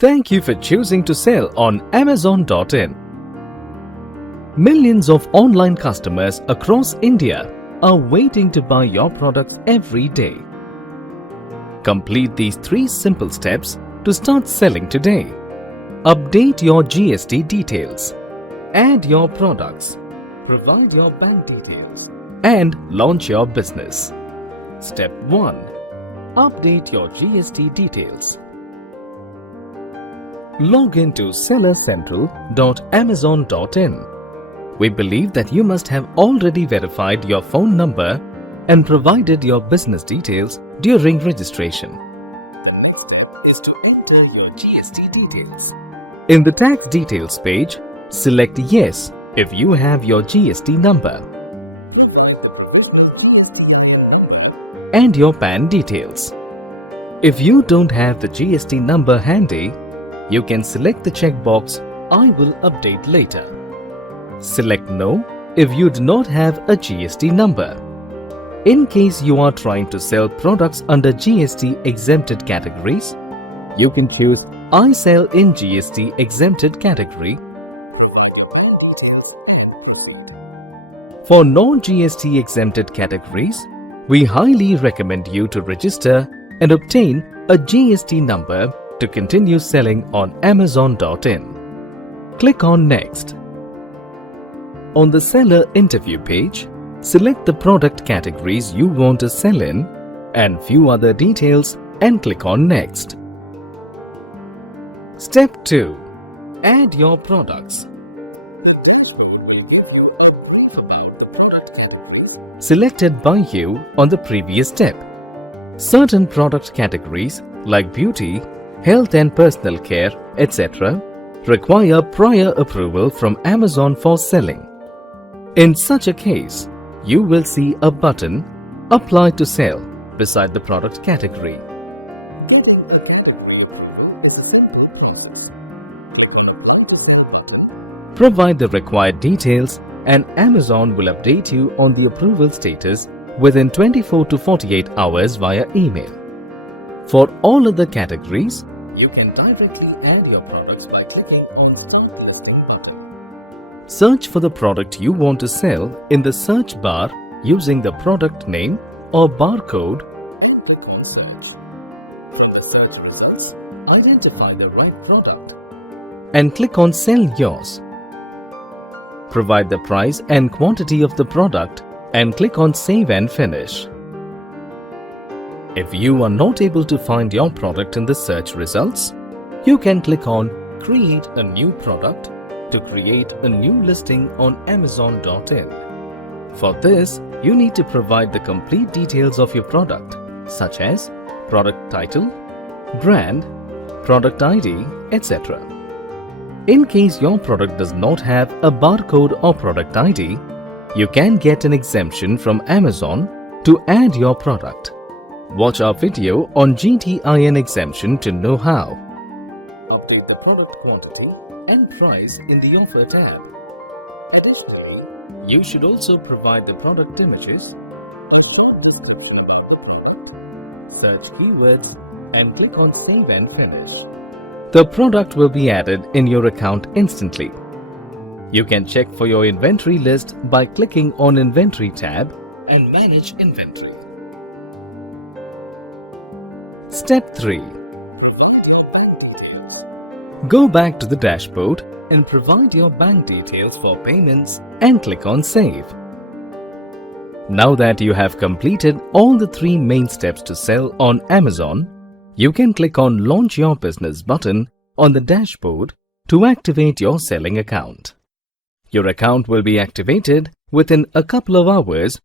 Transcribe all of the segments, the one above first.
Thank you for choosing to sell on Amazon.in. Millions of online customers across India are waiting to buy your products every day. Complete these 3 simple steps to start selling today. Update your GST details, add your products, provide your bank details, and launch your business. Step 1. Update your GST details. Log into sellercentral.amazon.in. We believe that you must have already verified your phone number and provided your business details during registration. The next step is to enter your GST details. In the tax details page, select Yes if you have your GST number and your PAN details. If you don't have the GST number handy, you can select the checkbox I will update later. Select No if you do not have a GST number. In case you are trying to sell products under GST exempted categories, you can choose I sell in GST exempted category. For non-GST exempted categories, we highly recommend you to register and obtain a GST number to continue selling on Amazon.in. Click on Next. On the seller interview page, select the product categories you want to sell in and few other details and click on Next. Step 2. Add your products. The dashboard will give you a brief about the product categories selected by you on the previous step. Certain product categories like beauty, health and personal care, etc. require prior approval from Amazon for selling. In such a case, you will see a button Apply to Sell beside the product category. Provide the required details and Amazon will update you on the approval status within 24 to 48 hours via email. For all other categories, you can directly add your products by clicking on the Start Listing button. Search for the product you want to sell in the search bar using the product name or barcode and click on Search. From the search results, identify the right product and click on Sell Yours. Provide the price and quantity of the product and click on Save and Finish. If you are not able to find your product in the search results, you can click on Create a New Product to create a new listing on Amazon.in. For this, you need to provide the complete details of your product, such as product title, brand, product ID, etc. In case your product does not have a barcode or product ID, you can get an exemption from Amazon to add your product. Watch our video on GTIN exemption to know how. Update the product quantity and price in the Offer tab. Additionally, you should also provide the product images, search keywords, and click on Save and Finish. The product will be added in your account instantly. You can check for your inventory list by clicking on Inventory tab and Manage Inventory. Step 3. Provide your bank details. Go back to the dashboard and provide your bank details for payments and click on Save. Now that you have completed all the 3 main steps to sell on Amazon, you can click on Launch Your Business button on the dashboard to activate your selling account. Your account will be activated within a couple of hours.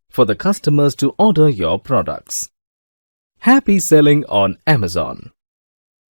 Happy selling